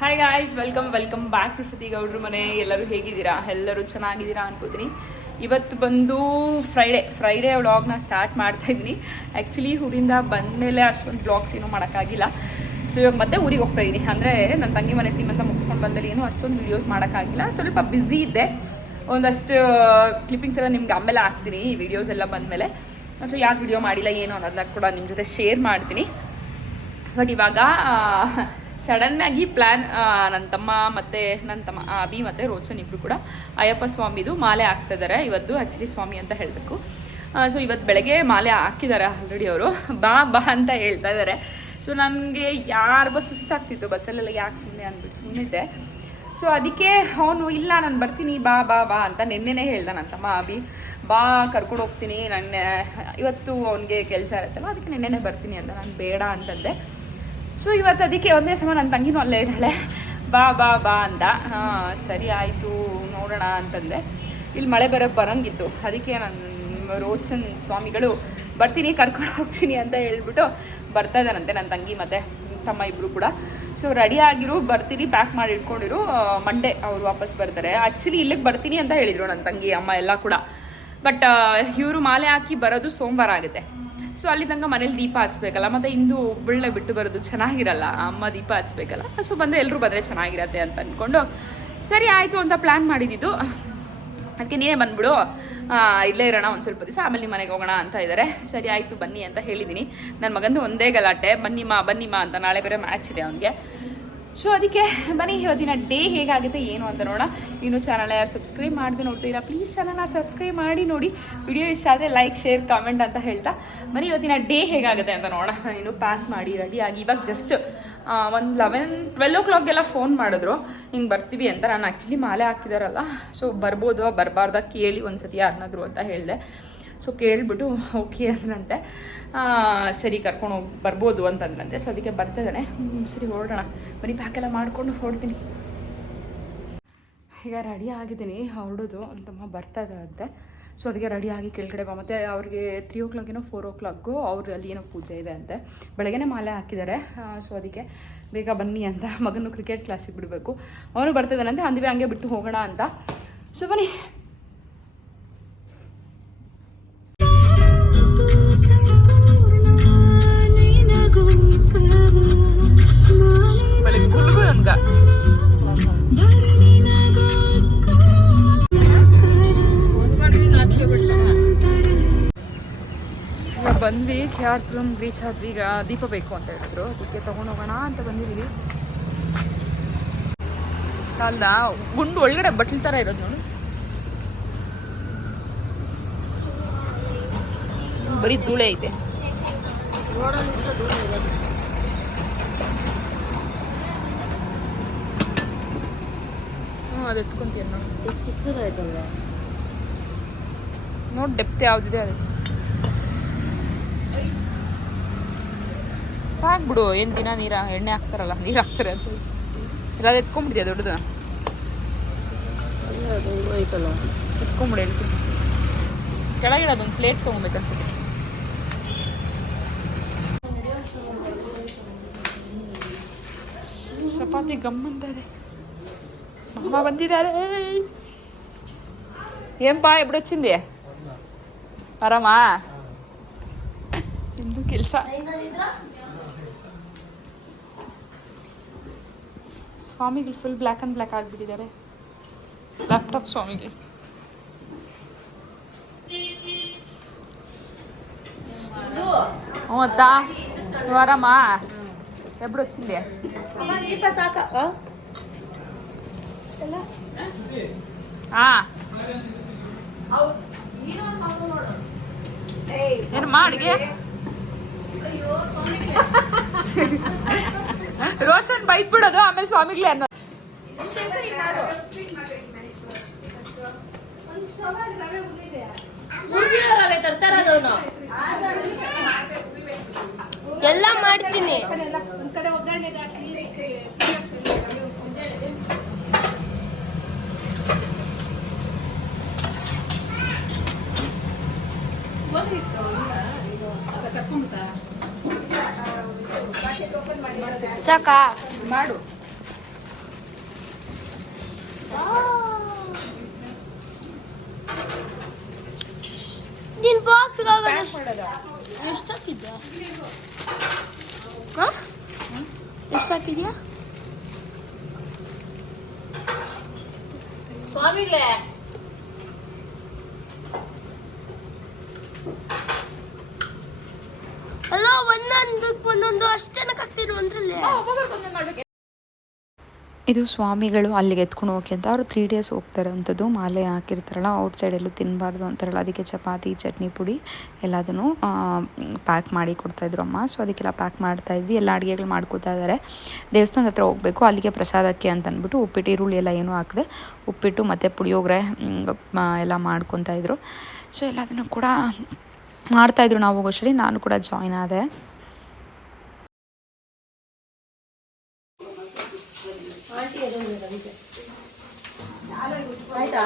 Hi guys welcome welcome back to Sathi ಗೌಡ್ರ ಮನೆ ಎಲ್ಲರೂ ಹೇಗಿದ್ದೀರಾ? ಎಲ್ಲರೂ ಚೆನ್ನಾಗಿದ್ದೀರಾ ಅನ್ಕೋತೀನಿ. ಇವತ್ತು ಬಂದು ಫ್ರೈಡೇ ಫ್ರೈಡೇ ವ್ಲಾಗ್ನ ಸ್ಟಾರ್ಟ್ ಮಾಡ್ತಾ ಇದ್ದೀನಿ. ಆ್ಯಕ್ಚುಲಿ ಊರಿಂದ ಬಂದಮೇಲೆ ಅಷ್ಟೊಂದು ವ್ಲಾಗ್ಸ್ ಏನೂ ಮಾಡೋಕ್ಕಾಗಿಲ್ಲ. ಸೊ ಇವಾಗ ಮತ್ತೆ ಊರಿಗೆ ಹೋಗ್ತಾ ಇದ್ದೀನಿ. ಅಂದರೆ ನನ್ನ ತಂಗಿ ಮನೆ ಸೀಮಂತ ಮುಗಿಸ್ಕೊಂಡು ಬಂದಲ್ಲಿ ಏನೂ ಅಷ್ಟೊಂದು ವೀಡಿಯೋಸ್ ಮಾಡೋಕ್ಕಾಗಿಲ್ಲ. ಸ್ವಲ್ಪ ಬ್ಯುಸಿ ಇದ್ದೆ. ಒಂದಷ್ಟು ಕ್ಲಿಪ್ಪಿಂಗ್ಸ್ ಎಲ್ಲ ನಿಮ್ಗೆ ಆಮೇಲೆ ಹಾಕ್ತೀನಿ, ಈ ವಿಡಿಯೋಸ್ ಎಲ್ಲ ಬಂದಮೇಲೆ. ಸೊ ಯಾಕೆ ವಿಡಿಯೋ ಮಾಡಿಲ್ಲ, ಏನು ಅನ್ನೋದನ್ನ ಕೂಡ ನಿಮ್ಮ ಜೊತೆ ಶೇರ್ ಮಾಡ್ತೀನಿ. ಬಟ್ ಇವಾಗ ಸಡನ್ನಾಗಿ ಪ್ಲ್ಯಾನ್ ನನ್ನ ತಮ್ಮ ಮತ್ತೆ ನನ್ನ ತಮ್ಮ ಅಭಿ ಮತ್ತು ರೋಚನ್ ಇಬ್ಬರು ಕೂಡ ಅಯ್ಯಪ್ಪ ಸ್ವಾಮಿದು ಮಾಲೆ ಹಾಕ್ತಿದ್ದಾರೆ ಇವತ್ತು ಆ್ಯಕ್ಚುಲಿ ಸ್ವಾಮಿ ಅಂತ ಹೇಳಬೇಕು. ಸೊ ಇವತ್ತು ಬೆಳಗ್ಗೆ ಮಾಲೆ ಹಾಕಿದ್ದಾರೆ ಆಲ್ರೆಡಿ ಅವರು. ಬಾ ಬಾ ಅಂತ ಹೇಳ್ತಾ ಇದ್ದಾರೆ ಸೊ ನನಗೆ ಯಾರು ಬಸ್ ಸುಸ್ತಾಗ್ತಿತ್ತು ಬಸ್ಸಲ್ಲೆಲ್ಲ ಯಾಕೆ ಸುಮ್ಮನೆ ಅಂದ್ಬಿಟ್ಟು ಸುಮ್ಮನಿದ್ದೆ ಸೊ ಅದಕ್ಕೆ ಅವನು, ಇಲ್ಲ, ನಾನು ಬರ್ತೀನಿ, ಬಾ ಬಾ ಬಾ ಅಂತ ನಿನ್ನೆನೇ ಹೇಳ್ದ ನನ್ನ ತಮ್ಮ ಅಭಿ. ಬಾ, ಕರ್ಕೊಂಡು ಹೋಗ್ತೀನಿ, ನನ್ನ, ಇವತ್ತು ಅವನಿಗೆ ಕೆಲಸ ಇರುತ್ತಲ್ಲ, ಅದಕ್ಕೆ ನಿನ್ನೆನೇ ಬರ್ತೀನಿ ಅಂತ, ನಾನು ಬೇಡ ಅಂತಂದೆ. ಸೊ ಇವತ್ತು ಅದಕ್ಕೆ ಒಂದೇ ಸಮ ನನ್ನ ತಂಗಿನೂ ಅಲ್ಲೇ ಇದ್ದಾಳೆ. ಬಾ ಬಾ ಬಾ ಅಂತ. ಹಾಂ, ಸರಿ ಆಯಿತು, ನೋಡೋಣ ಅಂತಂದೆ. ಇಲ್ಲಿ ಮಳೆ ಬರೋಕ್ಕೆ ಬರೋಂಗಿತ್ತು. ಅದಕ್ಕೆ ನನ್ನ ರೋಚನ್ ಸ್ವಾಮಿಗಳು, ಬರ್ತೀನಿ, ಕರ್ಕೊಂಡು ಹೋಗ್ತೀನಿ ಅಂತ ಹೇಳ್ಬಿಟ್ಟು ಬರ್ತಾ ಇದ್ದಾನಂತೆ ನನ್ನ ತಂಗಿ ಮತ್ತು ತಮ್ಮ ಇಬ್ಬರು ಕೂಡ. ಸೊ ರೆಡಿ ಆಗಿರು, ಬರ್ತೀರಿ ಪ್ಯಾಕ್ ಮಾಡಿ ಇಟ್ಕೊಂಡಿರು. ಮಂಡೇ ಅವ್ರು ವಾಪಸ್ ಬರ್ತಾರೆ. ಆ್ಯಕ್ಚುಲಿ ಇಲ್ಲಿಗೆ ಬರ್ತೀನಿ ಅಂತ ಹೇಳಿದರು ನನ್ನ ತಂಗಿ, ಅಮ್ಮ ಎಲ್ಲ ಕೂಡ. ಬಟ್ ಇವರು ಮಾಲೆ ಹಾಕಿ ಬರೋದು ಸೋಮವಾರ ಆಗುತ್ತೆ. ಸೊ ಅಲ್ಲಿ ತನಕ ಮನೇಲಿ ದೀಪ ಹಚ್ಬೇಕಲ್ಲ, ಮತ್ತು ಇಂದು ಒಬ್ಬಳನ್ನ ಬಿಟ್ಟು ಬರೋದು ಚೆನ್ನಾಗಿರಲ್ಲ ಅಮ್ಮ ದೀಪ ಹಚ್ಬೇಕಲ್ಲ. ಸೊ ಬಂದರೆ ಎಲ್ಲರೂ ಬಂದರೆ ಚೆನ್ನಾಗಿರತ್ತೆ ಅಂತ ಅಂದ್ಕೊಂಡು ಸರಿ ಆಯಿತು ಅಂತ ಪ್ಲ್ಯಾನ್ ಮಾಡಿದ್ದು ಅದಕ್ಕೆ ನೀನೇ ಬಂದ್ಬಿಡು. ಇಲ್ಲೇ ಇರೋಣ ಒಂದು ಸ್ವಲ್ಪ ದಿವಸ, ಆಮೇಲೆ ನಿಮ್ಮ ಮನೆಗೆ ಹೋಗೋಣ ಅಂತ ಇದ್ದಾರೆ ಸರಿ, ಆಯಿತು ಬನ್ನಿ ಅಂತ ಹೇಳಿದ್ದೀನಿ ನನ್ನ ಮಗಂದು ಒಂದೇ ಗಲಾಟೆ. ಬನ್ನಿಮ್ಮ ಬನ್ನಿಮ್ಮ ಅಂತ ನಾಳೆ ಬೇರೆ ಮ್ಯಾಚ್ ಇದೆ ಅವನಿಗೆ. ಸೊ ಅದಕ್ಕೆ ಬನ್ನಿ, ಇವತ್ತಿನ ಡೇ ಹೇಗಾಗುತ್ತೆ, ಏನು ಅಂತ ನೋಡೋಣ. ಇನ್ನು ಚಾನಲ್ ಯಾರು ಸಬ್ಸ್ಕ್ರೈಬ್ ಮಾಡಿದೆ ನೋಡ್ತೀರಾ ಪ್ಲೀಸ್ ಚಾನಲ್ನ ಸಬ್ಸ್ಕ್ರೈಬ್ ಮಾಡಿ ನೋಡಿ. ವಿಡಿಯೋ ಇಷ್ಟ ಆದರೆ ಲೈಕ್ ಶೇರ್ ಕಾಮೆಂಟ್ ಅಂತ ಹೇಳ್ತಾ. ಬನ್ನಿ, ಇವತ್ತಿನ ಡೇ ಹೇಗಾಗುತ್ತೆ ಅಂತ ನೋಡೋಣ. ಇನ್ನು ಪ್ಯಾಕ್ ಮಾಡಿ ರೆಡಿ ಆಗಿ. ಇವಾಗ ಜಸ್ಟ್ ಒಂದು ಲೆವೆನ್ ಟ್ವೆಲ್ ಓ ಕ್ಲಾಕ್ಗೆಲ್ಲ ಫೋನ್ ಮಾಡಿದ್ರು. ಹಿಂಗೆ ಬರ್ತೀವಿ ಅಂತ. ನಾನು ಆ್ಯಕ್ಚುಲಿ ಮಾಲೆ ಹಾಕಿದಾರಲ್ಲ. ಸೊ ಬರ್ಬೋದು, ಬರಬಾರ್ದ ಕೇಳಿ ಒಂದು ಸತಿ ಯಾರನ್ನಾದ್ರು ಅಂತ ಹೇಳಿದೆ. ಸೊ ಕೇಳಿಬಿಟ್ಟು ಓಕೆ ಅಂದ್ರಂತೆ ಸರಿ, ಕರ್ಕೊಂಡು ಹೋಗಿ, ಬರ್ಬೋದು ಅಂತಂದ್ರಂತೆ ಸೊ ಅದಕ್ಕೆ ಬರ್ತಿದ್ದಾನೆ ಸರಿ, ಹೊರಡೋಣ. ಬರೀ ಪ್ಯಾಕೆಲ್ಲ ಮಾಡಿಕೊಂಡು ಹೊರಡ್ತೀನಿ. ಈಗ ರೆಡಿ ಆಗಿದ್ದೀನಿ ಹೊರಡೋದು. ಅಂತಮ್ಮ ಬರ್ತಾ ಇದ್ದಾರಂತೆ. ಸೊ ಅದಕ್ಕೆ ರೆಡಿ ಆಗಿ ಕೆಳಗಡೆ ಬಾ. ಮತ್ತು ಅವ್ರಿಗೆ ತ್ರೀ ಓ ಕ್ಲಾಕಿನೋ ಫೋರ್ ಓ ಕ್ಲಾಕ್ಗು ಅವ್ರು ಅಲ್ಲಿ ಏನೋ ಪೂಜೆ ಇದೆ ಅಂತೆ. ಬೆಳಗ್ಗೆನೇ ಮಾಲೆ ಹಾಕಿದ್ದಾರೆ. ಸೊ ಅದಕ್ಕೆ ಬೇಗ ಬನ್ನಿ ಅಂತ ಮಗನು ಕ್ರಿಕೆಟ್ ಕ್ಲಾಸಿಗೆ ಬಿಡಬೇಕು. ಅವನು ಬರ್ತಿದ್ದಾನಂತೆ ಅಂದಿವೆ ಹಂಗೆ ಬಿಟ್ಟು ಹೋಗೋಣ ಅಂತ. ಸೊ ಬನ್ನಿ. ಬಂದ್ವಿ ಕೆ ಆರ್ ಪುರಂ ರೀಚ್ ಆದ್ವಿ, ಈಗ ದೀಪ ಬೇಕು ಅಂತ ಹೇಳಿದ್ರು. ಅದಕ್ಕೆ ಹೋಗೋಣ ಅಂತ ಬಂದಿದ್ದೀವಿ ಸಾಲ್ದ? ಗುಂಡು ಒಳಗಡೆ ಬಟ್ಲ್ ಥರ ಇರೋದು ನೋಡು. ಬರೀ ಧೂಳೆ ಐತೆ. ಹ್ಞೂ ಅದು ಎತ್ಕೊಂತೀಯ ನೋಡಿ. ಚಿಕ್ಕದಾಯ್ತಲ್ಲ ನೋಡಿ ಡೆಪ್ತ್ ಯಾವ್ದಿದೆ ಅದು ಸಾಕು ಬಿಡು ಏನು ದಿನ ನೀರ ಎಣ್ಣೆ ಹಾಕ್ತಾರಲ್ಲ ನೀರು ಹಾಕ್ತಾರೆ ಅಂತ. ಇಲ್ಲ ಅದು ಎತ್ಕೊಂಡ್ಬಿಡ್ತೀಯ ದೊಡ್ಡದ? ಎತ್ಕೊಂಡ್ಬಿಡು ಹೇಳ್ತೀನಿ ಕೆಳಗಿಡ ಅದೊಂದು ಪ್ಲೇಟ್ ತೊಗೊಬೇಕು ಅನ್ಸುತ್ತೆ ಚಪಾತಿ ಗಮ್ಮಂತ ಇದೆ ಮಾಮ ಬಂದಿದ್ದಾರೆ ఏంపా ఎప్పుడు వచ్చింది ಆರಾಮಾ ಎಂದು ಕೆಲಸ ಸ್ವಾಮಿಗಳು full black and black ಆಗಿಬಿಟ್ಟಿದ್ದಾರೆ laptop ಸ್ವಾಮಿಗಳು ಹ್ಞೂ ಅತ್ತಾ నువ్వు ఆరామా ఎప్పుడు వచ్చింది ದೀಪ ಸಾಕ ఆ. ಏನಮ್ಮ ಅಡುಗೆ ರೋಷನ್ ಬೈತ್ ಬಿಡೋದು ಆಮೇಲೆ ಸ್ವಾಮಿಗ್ಲೇ ಅನ್ನೋ ರವೆ ತರ್ತಾರದವನು ಎಲ್ಲ ಮಾಡ್ತೀನಿ. ಸಾಕಾ? ಮಾಡು. ನಿನ್ ಬಾಕ್ಸ್ ಹಾ? ಎಷ್ಟು ಹಾಕಿದ್ಯಾ ಸ್ವಾಮಿಗಳೇ ಅಲ್ಲ ಒಂದೊಂದು ಒಂದೊಂದು ಅಷ್ಟು ಜನಕ್ಕೆ ಹಾಕ್ತಿರು ಒಂದ್ರಲ್ಲಿ ಇದು ಸ್ವಾಮಿಗಳು ಅಲ್ಲಿಗೆ ಎತ್ಕೊಂಡು ಹೋಗಿ ಅಂತ ಅವರು ತ್ರೀ ಡೇಸ್ ಹೋಗ್ತಾರೆ ಅಂಥದ್ದು ಮಾಲೆ ಹಾಕಿರ್ತಾರಲ್ಲ ಔಟ್ ಎಲ್ಲೂ ತಿನ್ನಬಾರ್ದು ಅಂತಾರಲ್ಲ, ಅದಕ್ಕೆ ಚಪಾತಿ, ಚಟ್ನಿ, ಪುಡಿ ಎಲ್ಲದನ್ನು ಪ್ಯಾಕ್ ಮಾಡಿ ಕೊಡ್ತಾಯಿದ್ರು ಅಮ್ಮ. ಸೊ ಅದಕ್ಕೆಲ್ಲ ಪ್ಯಾಕ್ ಮಾಡ್ತಾ ಇದ್ವಿ, ಎಲ್ಲ ಅಡುಗೆಗಳು ಮಾಡ್ಕೋತಾ ಇದ್ದಾರೆ ದೇವಸ್ಥಾನದ ಹತ್ರ ಹೋಗಬೇಕು, ಅಲ್ಲಿಗೆ ಪ್ರಸಾದಕ್ಕೆ ಅಂತ ಅಂದ್ಬಿಟ್ಟು ಉಪ್ಪಿಟ್ಟು, ಈರುಳ್ಳಿ ಎಲ್ಲ ಏನೂ ಹಾಕಿದೆ, ಉಪ್ಪಿಟ್ಟು ಮತ್ತು ಪುಳಿಯೋಗರೆ ಎಲ್ಲ ಮಾಡ್ಕೊತಾ ಇದ್ರು. ಸೊ ಎಲ್ಲದನ್ನು ಕೂಡ ಮಾಡ್ತಾಯಿದ್ರು ನಾವು ಹೋಗೋಷ್ಟರಲ್ಲಿ, ನಾನು ಕೂಡ ಜಾಯ್ನ್ ಆದೆ. ಆಯ್ತಾ?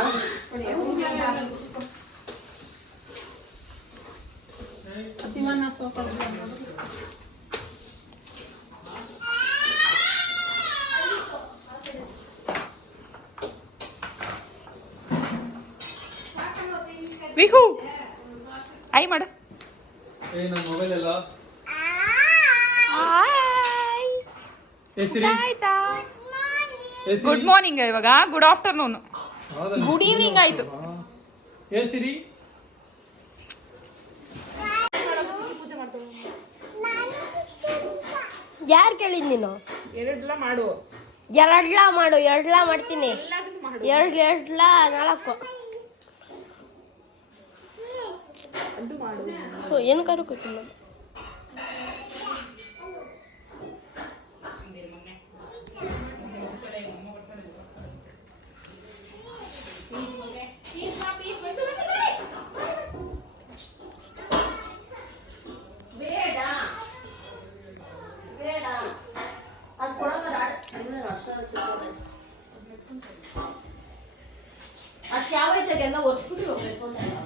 ವಿಹು! ಐ ಮಾಡು. ಏ ನನ್ನ ಮೊಬೈಲ್ ಎಲ್ಲ ಹಾಯ್ ಹೆಸರು ಸಿರಿ. ಆಯ್ತಾ? ಗುಡ್ ಮಾರ್ನಿಂಗ್ ಇವಾಗ? ಗುಡ್ ಆಫ್ಟರ್ನೂನ್ ಹೌದಾ? ಗುಡ್ ಈವ್ನಿಂಗ್ ಆಯ್ತು. ಸಿರಿ ಯಾರು ಕೇಳಿದ್ ನೀನು? ಎರಡ್ಲ ಮಾಡು. ಎರಡ್ಲಾ ಮಾಡು ಎರಡ್ಲ ಮಾಡ್ತೀನಿ. ಎರಡು ಎರಡ್ಲ ನಾಲ್ಕು. ಸೊ ಏನು ಕರು ಗೊತ್ತಿಲ್ಲ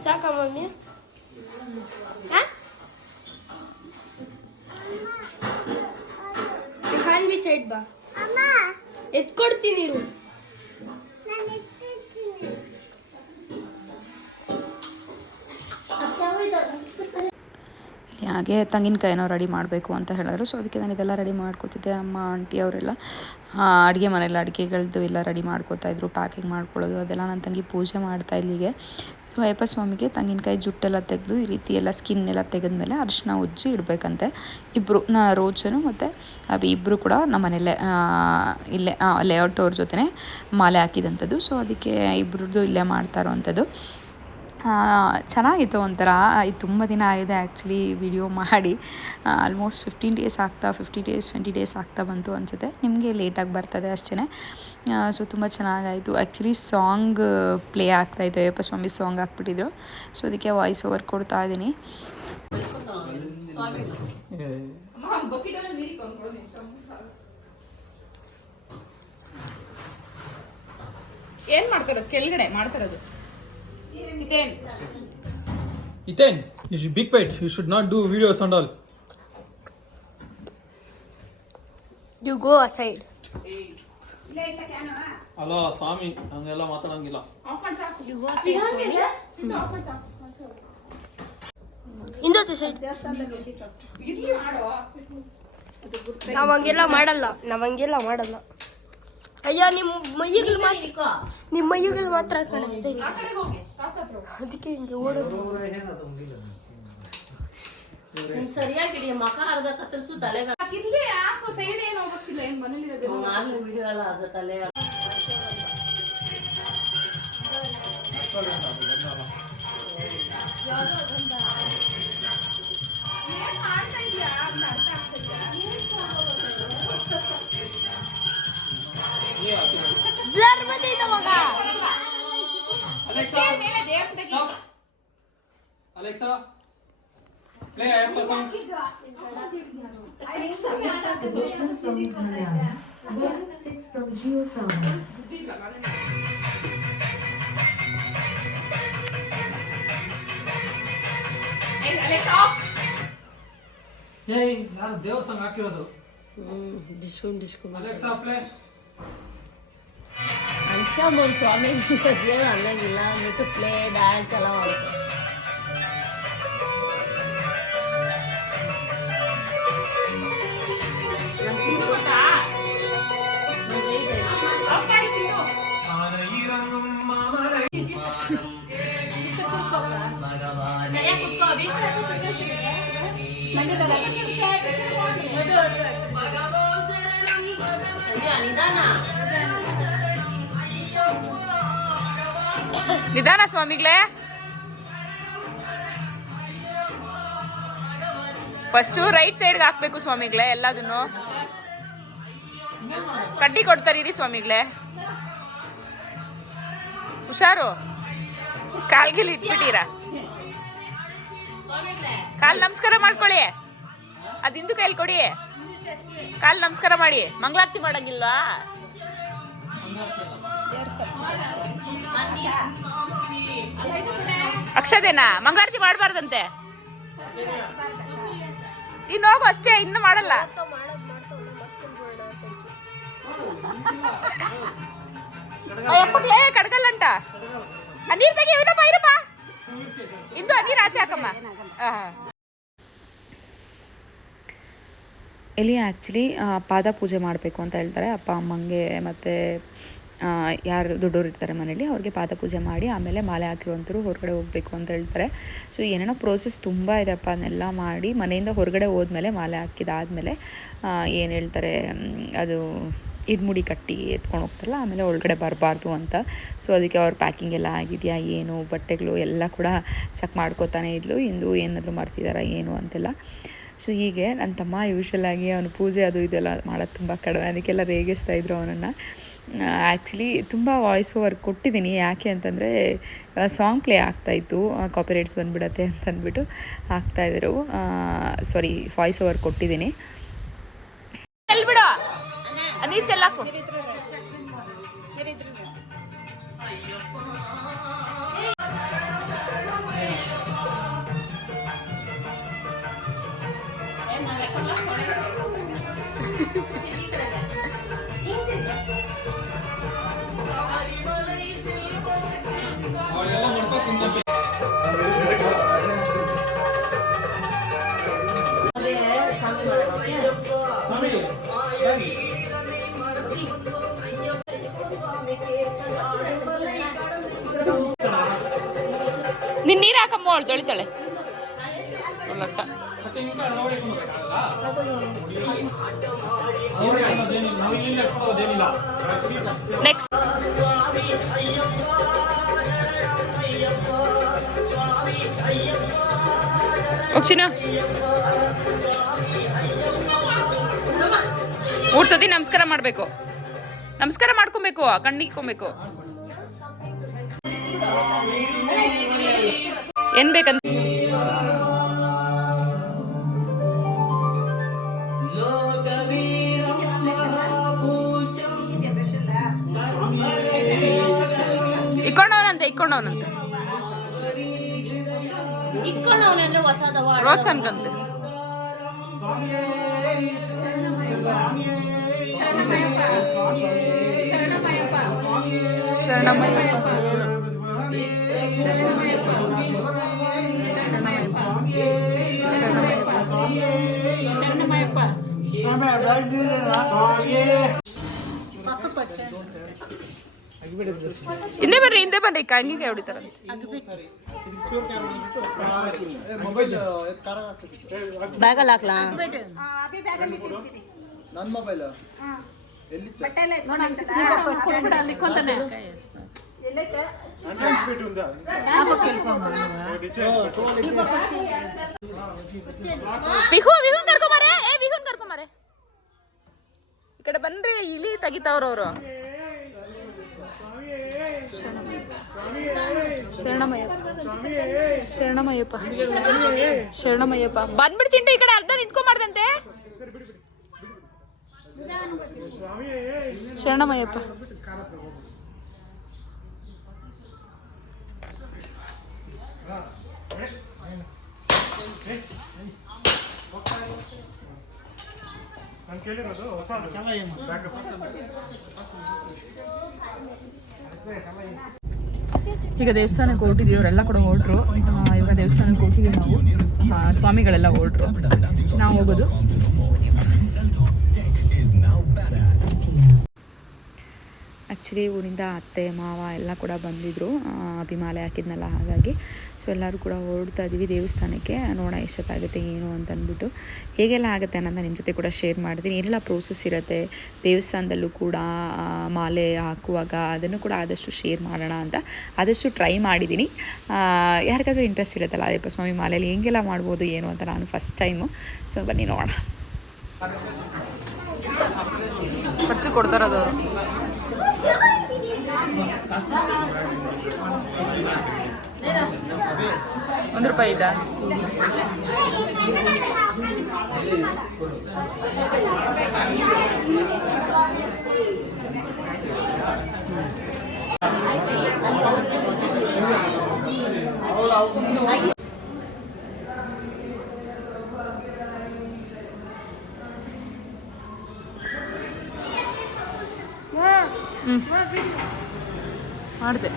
ಸಾಕ ಮಮ್ಮಿ? ಹಾನ್ ಬಿ ಸೈಡ್ ಬಾ. ಎತ್ಕೊಡ್ತೀನಿ ಇರು. ಹಾಗೆ ತೆಂಗಿನಕಾಯಿನೋ ರೆಡಿ ಮಾಡಬೇಕು ಅಂತ ಹೇಳಿದ್ರು. ಸೊ ಅದಕ್ಕೆ ನಾನು ಇದೆಲ್ಲ ರೆಡಿ ಮಾಡ್ಕೋತಿದ್ದೆ. ಅಮ್ಮ, ಆಂಟಿ ಅವರೆಲ್ಲ ಅಡುಗೆ ಮನೆಯಲ್ಲಿ ಅಡುಗೆಗಳದ್ದು ಎಲ್ಲ ರೆಡಿ ಮಾಡ್ಕೋತಾ ಇದ್ರು. ಪ್ಯಾಕಿಂಗ್ ಮಾಡ್ಕೊಳ್ಳೋದು, ಅದೆಲ್ಲ ನನ್ನ ತಂಗಿ ಪೂಜೆ ಮಾಡ್ತಾ ಇಲ್ಲಿಗೆ. ಇದು ಅಯ್ಯಪ್ಪ ಸ್ವಾಮಿಗೆ ತೆಂಗಿನಕಾಯಿ ಜುಟ್ಟೆಲ್ಲ ತೆಗೆದು ಈ ರೀತಿ ಎಲ್ಲ ಸ್ಕಿನ್ ಎಲ್ಲ ತೆಗೆದ್ಮೇಲೆ ಅರಿಶಿನ ಉಜ್ಜಿ ಇಡಬೇಕಂತೆ. ಇಬ್ಬರು ನಾ, ರೋಚನು ಮತ್ತು ಅಭಿ ಇಬ್ಬರು ಕೂಡ ನಮ್ಮ ಮನೆಯಲ್ಲೇ ಇಲ್ಲೇ ಲೇಔಟ್ ಅವ್ರ ಜೊತೆ ಮಾಲೆ ಹಾಕಿದಂಥದ್ದು. ಸೊ ಅದಕ್ಕೆ ಇಬ್ಬರದ್ದು ಇಲ್ಲೇ ಮಾಡ್ತಾ ಇರೋವಂಥದ್ದು. ಚೆನ್ನಾಗಿತ್ತು ಒಂಥರ. ಇದು ತುಂಬ ದಿನ ಆಗಿದೆ ಆ್ಯಕ್ಚುಲಿ ವಿಡಿಯೋ ಮಾಡಿ. ಆಲ್ಮೋಸ್ಟ್ ಫಿಫ್ಟೀನ್ ಡೇಸ್ ಆಗ್ತಾ ಫಿಫ್ಟಿ ಡೇಸ್ ಟ್ವೆಂಟಿ ಡೇಸ್ ಆಗ್ತಾ ಬಂತು ಅನಿಸುತ್ತೆ. ನಿಮಗೆ ಲೇಟಾಗಿ ಬರ್ತದೆ ಅಷ್ಟೇ ಸೊ ತುಂಬ ಚೆನ್ನಾಗಾಯಿತು. ಆ್ಯಕ್ಚುಲಿ ಸಾಂಗ್ ಪ್ಲೇ ಆಗ್ತಾಯಿತ್ತು ಅಯ್ಯಪ್ಪ ಸ್ವಾಮಿ ಸಾಂಗ್ ಹಾಕ್ಬಿಟ್ಟಿದ್ರು. ಸೊ ಅದಕ್ಕೆ ವಾಯ್ಸ್ ಓವರ್ ಕೊಡ್ತಾ ಇದ್ದೀನಿ. ಏನ್ ಮಾಡ್ತಾರದು? ಕೆಳಗಡೆ ಮಾಡ್ತಾರದು. You should be plate you should not do videos and all you go aside. ಅಲ್ಲ ಸ್ವಾಮಿ ಹಂಗೆಲ್ಲ ಮಾತಾಡಂಗಿಲ್ಲ. ಆಫ್ ಮಾಡಿ ಸಾಕು ಯು ಗೋ ಆಫ್ ಮಾಡಿ ಸಾಕು. ಇಂದೋತಿ ಸೈಡ್ ಇರ್ಲಿ ಮಾಡು. ನಾವ್ ಹಂಗೆಲ್ಲ ಮಾಡಲ್ಲ. ನಾವ್ ಹಂಗೆಲ್ಲ ಮಾಡಲ್ಲ. ಅಯ್ಯೋ ನಿಮ್ ಮೈಗಳು ಮಾತ್ರ ನಿಮ್ಮ ಮೈಗಳು ಮಾತ್ರ ಕಾಣಿಸ್ತಾ ಇಲ್ಲ. ಅದಕ್ಕೆ ಹಿಂಗೆ ಓಡೋದು. ಸರಿಯಾಗಿ ಮಕ ಅರ್ಧ ಕತ್ತರಿಸು ತಲೆಗೆ ಹಾಕಿದ್ವಿ ಯಾಕೋ ಸೈಡ್ ಏನು ಹೋಗೋಷ್ಟಿಲ್ಲ ಏನು ಮನೇಲಿ ಇರೋದಿಲ್ಲ ನಾನು ವಿಡಿಯೋ ಎಲ್ಲ ಅರ್ಧ ತಲೆ Devotional songs Malayalam. Volume 6 from Geo Sound. ಏಯ್ ಅಲೆಕ್ಸ್ ಆಫ್ ಏಯ್ ನಾನು ದೇವ್ರ ಸಾಂಗ್ ಹಾಕಿರೋದು ಹ್ಮ್ discount discount Alexa play I ವರ್ಷ ಒಂದು ಸ್ವಾಮಿ ಏನು ಅನ್ನಂಗಿಲ್ಲ ಅಂದ್ಬಿಟ್ಟು ಪ್ಲೇ ಡ್ಯಾನ್ಸ್ ಎಲ್ಲ ಮಾಡ್ತಾರೆ ನಿಧಾನ ಸ್ವಾಮಿಗಳೇ. ಫಸ್ಟು ರೈಟ್ ಸೈಡ್ಗೆ ಹಾಕ್ಬೇಕು ಸ್ವಾಮಿಗಳೇ ಎಲ್ಲದನ್ನು. ಕಡ್ಡಿ ಕೊಡ್ತಾರೀರಿ ಸ್ವಾಮಿಗಳೇ. ಹುಷಾರು. ಕಾಲ್ಗಿಲ್ ಇಟ್ಬಿಟ್ಟಿರ? ಕಾಲ್ ನಮಸ್ಕಾರ ಮಾಡ್ಕೊಳ್ಳಿ. ಅದಿಂದು ಕೈಲಿ ಕೊಡಿ. ಕಾಲ್ ನಮಸ್ಕಾರ ಮಾಡಿ. ಮಂಗಳಾರತಿ ಮಾಡಂಗಿಲ್ವಾ? ಅಕ್ಷದೇನಾ ಮಂಗಳಾರತಿ ಮಾಡಬಾರ್ದಂತೆ. ಇನ್ನು ಹೋಗು ಅಷ್ಟೇ, ಇನ್ನು ಮಾಡಲ್ಲ. ಕಡಗಲ್ಲಂಟ. ನೀರ್ ತೆಗಿ ಏನಪ್ಪ ಇರಪ್ಪ ಇಂದು ನೀರು ಆಚೆ ಹಾಕಮ್ಮ. ಇಲ್ಲಿ ಆ್ಯಕ್ಚುಲಿ ಪಾದ ಪೂಜೆ ಮಾಡಬೇಕು ಅಂತ ಹೇಳ್ತಾರೆ. ಅಪ್ಪ ಅಮ್ಮಂಗೆ ಮತ್ತು ಯಾರು ದೊಡ್ಡೋರು ಇರ್ತಾರೆ ಮನೇಲಿ ಅವ್ರಿಗೆ ಪಾದ ಪೂಜೆ ಮಾಡಿ ಆಮೇಲೆ ಮಾಲೆ ಹಾಕಿರುವಂಥರು ಹೊರಗಡೆ ಹೋಗಬೇಕು ಅಂತ ಹೇಳ್ತಾರೆ. ಸೊ ಏನೇನೋ ಪ್ರೋಸೆಸ್ ತುಂಬ ಇದೆಪ್ಪ ಅದನ್ನೆಲ್ಲ ಮಾಡಿ ಮನೆಯಿಂದ ಹೊರಗಡೆ ಹೋದ್ಮೇಲೆ ಮಾಲೆ ಹಾಕಿದಾದ್ಮೇಲೆ ಏನು ಹೇಳ್ತಾರೆ ಮ್, ಅದು ಮುಡಿ ಕಟ್ಟಿ ಎತ್ಕೊಂಡು ಹೋಗ್ತಾರಲ್ಲ, ಆಮೇಲೆ ಒಳಗಡೆ ಬರಬಾರ್ದು ಅಂತ. ಸೊ ಅದಕ್ಕೆ ಅವ್ರ ಪ್ಯಾಕಿಂಗ್ ಎಲ್ಲ ಆಗಿದೆಯಾ, ಏನು, ಬಟ್ಟೆಗಳು ಎಲ್ಲ ಕೂಡ ಚೆಕ್ ಮಾಡ್ಕೋತಾನೆ ಇದ್ಲು. ಇಂದು ಏನಾದರೂ ಮಾಡ್ತಿದ್ದಾರಾ ಏನು ಅಂತೆಲ್ಲ. ಸೊ ಹೀಗೆ ನನ್ನ ತಮ್ಮ ಯೂಶ್ವಲ್ ಆಗಿ ಅವನು ಪೂಜೆ ಅದು ಇದೆಲ್ಲ ಮಾಡೋದು ತುಂಬ ಕಡಿಮೆ. ಅದಕ್ಕೆಲ್ಲ ರೇಗಿಸ್ತಾ ಇದ್ರು ಅವನನ್ನು. ಆ್ಯಕ್ಚುಲಿ ತುಂಬ ವಾಯ್ಸ್ ಓವರ್ ಕೊಟ್ಟಿದ್ದೀನಿ. ಯಾಕೆ ಅಂತಂದರೆ ಸಾಂಗ್ ಪ್ಲೇ ಆಗ್ತಾಯಿತ್ತು ಕಾಪಿರೈಟ್ಸ್ ಬಂದ್ಬಿಡತ್ತೆ ಅಂತಂದ್ಬಿಟ್ಟು ಆಗ್ತಾಯಿದ್ರು ಸಾರಿ ವಾಯ್ಸ್ ಓವರ್ ಕೊಟ್ಟಿದ್ದೀನಿ. ನೀರ್ ಚೆಲ್ಲಾಕು. ಹಿಡ್ಕೊಂಡು ಅವಳು ತೊಳಿತಾಳೆ. first ನೆಕ್ಸ್ಟ್ ಸತಿ ನಮಸ್ಕಾರ ಮಾಡ್ಬೇಕು. ನಮಸ್ಕಾರ ಮಾಡ್ಕೊಬೇಕು ಕಣ್ಣಿಕ್ಕೊಬೇಕು ಏನ್ ಬೇಕಂತ ಇಕ್ಕೊಂಡವನಂತೆ ಇಕ್ಕೊಂಡವನಂತೆ ಇಕ್ಕೊಂಡವನೆ ಅಂದ್ರೆ ಹೊಸದವ ರೋಚ್ ಅನ್ಕಂತೆ ಶರಣಮಯ್ಯಪ್ಪ ಹಿಂದೆ ಬರ್ರಿ ಹಿಂದೆ ಬನ್ರಿ ಕೈ ಹೊಡಿತಾರ? ಬ್ಯಾಗಲ್ಲಿ ಹಾಕ್ಲಾ? ನನ್ನ ಮೊಬೈಲ್ ಎಲ್ಲಿತ್ತು? ವಿಹು ವಿಹುನ್ ಕರ್ಕೊಂಬಾರೆ ಏ ವಿಹುನ್ ಕರ್ಕೊಂಬಾರೆ ಈ ಕಡೆ ಬಂದ್ರೆ ಇಲಿ ತೆಗಿತಾವ್ರವ್ರು. ಶರಣಮಯ್ಯಪ್ಪ. ಶರಣಮಯ್ಯಪ್ಪ ಶರಣಮಯ್ಯಪ್ಪ ಬಂದ್ಬಿಡ್ ಚಿಂಟು ಈ ಕಡೆ ಅರ್ಧ ನಿಂತ್ಕೊಂಬಾರ್ದಂತೆ ಶರಣಮಯ್ಯಪ್ಪ. ಈಗ ದೇವಸ್ಥಾನಕ್ಕೆ ಹೊರಟಿದ್ವಿ ಇವರೆಲ್ಲ ಕೂಡ ಹೊರಟ್ರು. ಇವಾಗ ದೇವಸ್ಥಾನಕ್ಕೆ ಹೊರಟಿದ್ವಿ ನಾವು. ಸ್ವಾಮಿಗಳೆಲ್ಲ ಹೊರಟ್ರು. ನಾವು ಹೋಗೋದು. ಆ್ಯಕ್ಚುಲಿ ಊರಿಂದ ಅತ್ತೆ, ಮಾವ ಎಲ್ಲ ಕೂಡ ಬಂದಿದ್ದರು ಅಭಿಮಾಲೆ ಹಾಕಿದ್ನಲ್ಲ ಹಾಗಾಗಿ. ಸೊ ಎಲ್ಲರೂ ಕೂಡ ಹೊರಡ್ತಾ ಇದ್ದೀವಿ ದೇವಸ್ಥಾನಕ್ಕೆ. ನೋಡೋಣ ಎಷ್ಟೊತ್ತಾಗುತ್ತೆ, ಏನು ಅಂತ ಅಂದ್ಬಿಟ್ಟು. ಹೇಗೆಲ್ಲ ಆಗುತ್ತೆ ಅನ್ನೋದನ್ನ ನಿಮ್ಮ ಜೊತೆ ಕೂಡ ಶೇರ್ ಮಾಡ್ತೀನಿ. ಏನೆಲ್ಲ ಪ್ರೋಸೆಸ್ ಇರುತ್ತೆ, ದೇವಸ್ಥಾನದಲ್ಲೂ ಕೂಡ ಮಾಲೆ ಹಾಕುವಾಗ ಅದನ್ನು ಕೂಡ ಆದಷ್ಟು ಶೇರ್ ಮಾಡೋಣ ಅಂತ ಆದಷ್ಟು ಟ್ರೈ ಮಾಡಿದ್ದೀನಿ. ಯಾರಿಗಾದ್ರೂ ಇಂಟ್ರೆಸ್ಟ್ ಇರುತ್ತಲ್ಲ ಅಯ್ಯಪ್ಪ ಸ್ವಾಮಿ ಮಾಲೆಯಲ್ಲಿ ಹೆಂಗೆಲ್ಲ ಮಾಡ್ಬೋದು, ಏನು ಅಂತ ನಾನು ಫಸ್ಟ್ ಟೈಮು ಸೊ ಬನ್ನಿ ನೋಡೋಣ. ಖರ್ಚು ಕೊಡ್ತಾರದು. ಒಂದು ರೂಪಾಯಿ ಇದಾ. ಮಾಡಿದೆ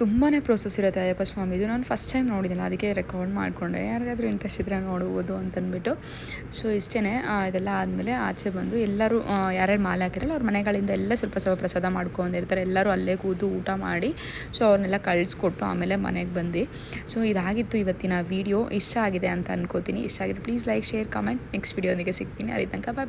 ತುಂಬಾ ಪ್ರೋಸೆಸ್ ಇರುತ್ತೆ ಅಯ್ಯಪ್ಪ ಸ್ವಾಮಿದು ನಾನು ಫಸ್ಟ್ ಟೈಮ್ ನೋಡಿದ್ದಿಲ್ಲ ಅದಕ್ಕೆ ರೆಕಾರ್ಡ್ ಮಾಡಿಕೊಂಡೆ. ಯಾರಿಗಾದ್ರೂ ಇಂಟ್ರೆಸ್ಟ್ ಇದ್ದರೆ ನೋಡ್ಬೋದು ಅಂತಂದ್ಬಿಟ್ಟು. ಸೊ ಇಷ್ಟೇ ಇದೆಲ್ಲ ಆದಮೇಲೆ ಆಚೆ ಬಂದು ಎಲ್ಲರೂ ಯಾರ್ಯಾರು ಮಾಲೆ ಹಾಕಿರಲ್ಲ ಅವ್ರ ಮನೆಗಳಿಂದ ಎಲ್ಲ ಸ್ವಲ್ಪ ಸ್ವಲ್ಪ ಪ್ರಸಾದ ಮಾಡ್ಕೊಂಡಿರ್ತಾರೆ. ಎಲ್ಲರೂ ಅಲ್ಲೇ ಕೂತು ಊಟ ಮಾಡಿ ಸೊ ಅವ್ರನ್ನೆಲ್ಲ ಕಳಿಸ್ಕೊಟ್ಟು ಆಮೇಲೆ ಮನೆಗೆ ಬಂದು ಸೊ ಇದಾಗಿತ್ತು ಇವತ್ತಿನ ವೀಡಿಯೋ ಇಷ್ಟ ಆಗಿದೆ ಅಂತ ಅನ್ಕೋತೀನಿ. ಇಷ್ಟ ಆಗಿದೆ please like share comment next ವೀಡಿಯೋನಿಗೆ ಸಿಗ್ತೀನಿ. ಅಲ್ಲಿ ತನಕ ಬಾಯ್